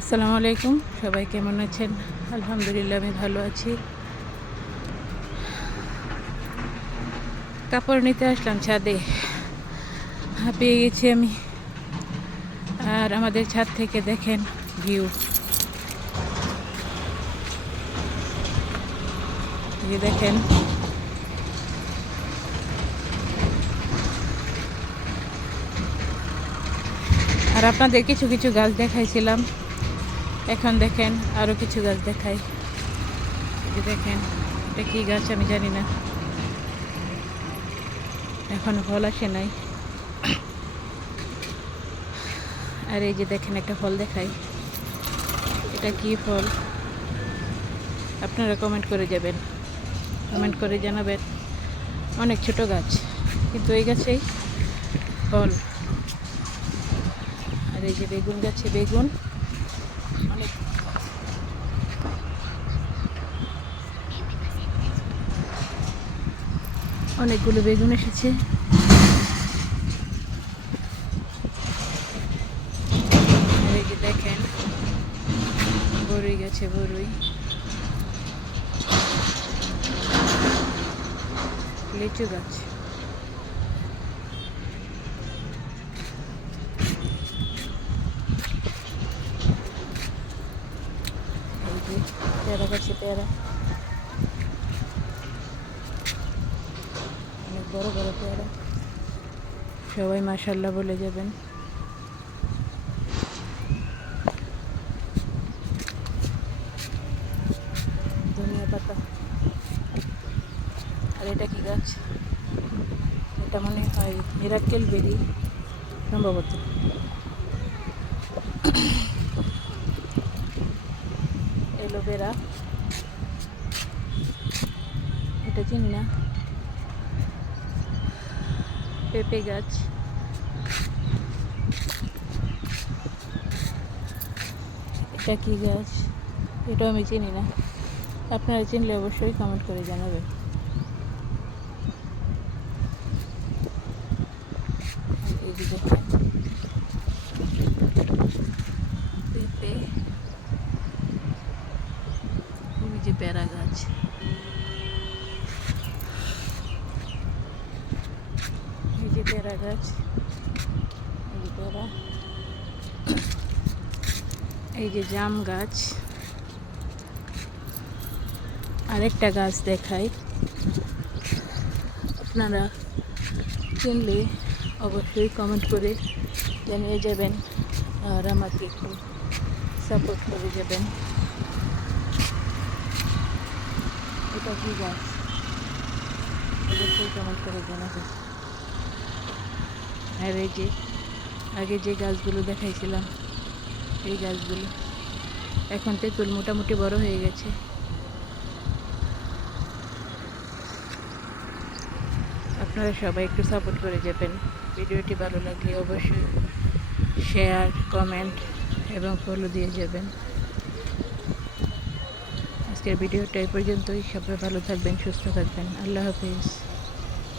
আসসালামু আলাইকুম, সবাই কেমন আছেন? আলহামদুলিল্লাহ আমি ভালো আছি। কাপড় নিতে আসলাম ছাদে, হাঁপিয়ে গেছি আমি। আর আমাদের ছাদ থেকে দেখেন ভিউ, এই দেখেন। আর আপনাদের কিছু কিছু গাছ দেখাইছিলাম, এখন দেখেন আরও কিছু গাছ দেখাই। এই দেখেন, এটা কি গাছ আমি জানি না, এখনো ফল আসে নাই। আর এই যে দেখেন একটা ফল দেখাই, এটা কি ফল আপনারা কমেন্ট করে যাবেন, কমেন্ট করে জানাবেন। অনেক ছোট গাছ, কিন্তু এই গাছেই ফল। আর এই যে বেগুন গাছে বেগুন, অনেক অনেকগুলো বেগুন এসেছে। আর এই যে দেখেন বড়ই গাছে বড়ই, লিচু গাছ, এই যে পেয়ারা গাছে পেয়ারা, অনেক বড় বড় পেয়ারা। সবাই মাশাআল্লাহ বলে যাবেন। ধনিয়া পাতা। আর এটা কি গাছ? এটা মনে হয় মিরাক্কেল বেরি সম্ভবত। এলোভেরা, এটা চিনি না। পেঁপে গাছ, এটা কি গাছ? এটাও আমি চিনি না। আপনারা চিনলে অবশ্যই কমেন্ট করে জানাবেন। এই যে দেখেন পেঁপে, ওই যে পেয়ারা গাছ, এই যে পেয়ারা গাছ, এই যে পেয়ারা, এই যে জাম গাছ। আরেকটা গাছ দেখাই, আপনারা চিনলে অবশ্যই কমেন্ট করে জানিয়ে যাবেন আর আমাকে একটু সাপোর্ট করে যাবেন। এটা কি গাছ? অবশ্যই কমেন্ট করে জানাবেন। আর এই যে আগে যে গাছগুলো দেখাইছিলাম, এই গাছগুলো এখন তেঁতুল মোটামুটি বড় হয়ে গেছে। আপনারা সবাই একটু সাপোর্ট করে যাবেন। ভিডিওটি ভালো লাগলে অবশ্যই শেয়ার, কমেন্ট এবং ফলো দিয়ে যাবেন। আজকের ভিডিওটা এই পর্যন্তই। সবাই ভালো থাকবেন, সুস্থ থাকবেন। আল্লাহ হাফিজ।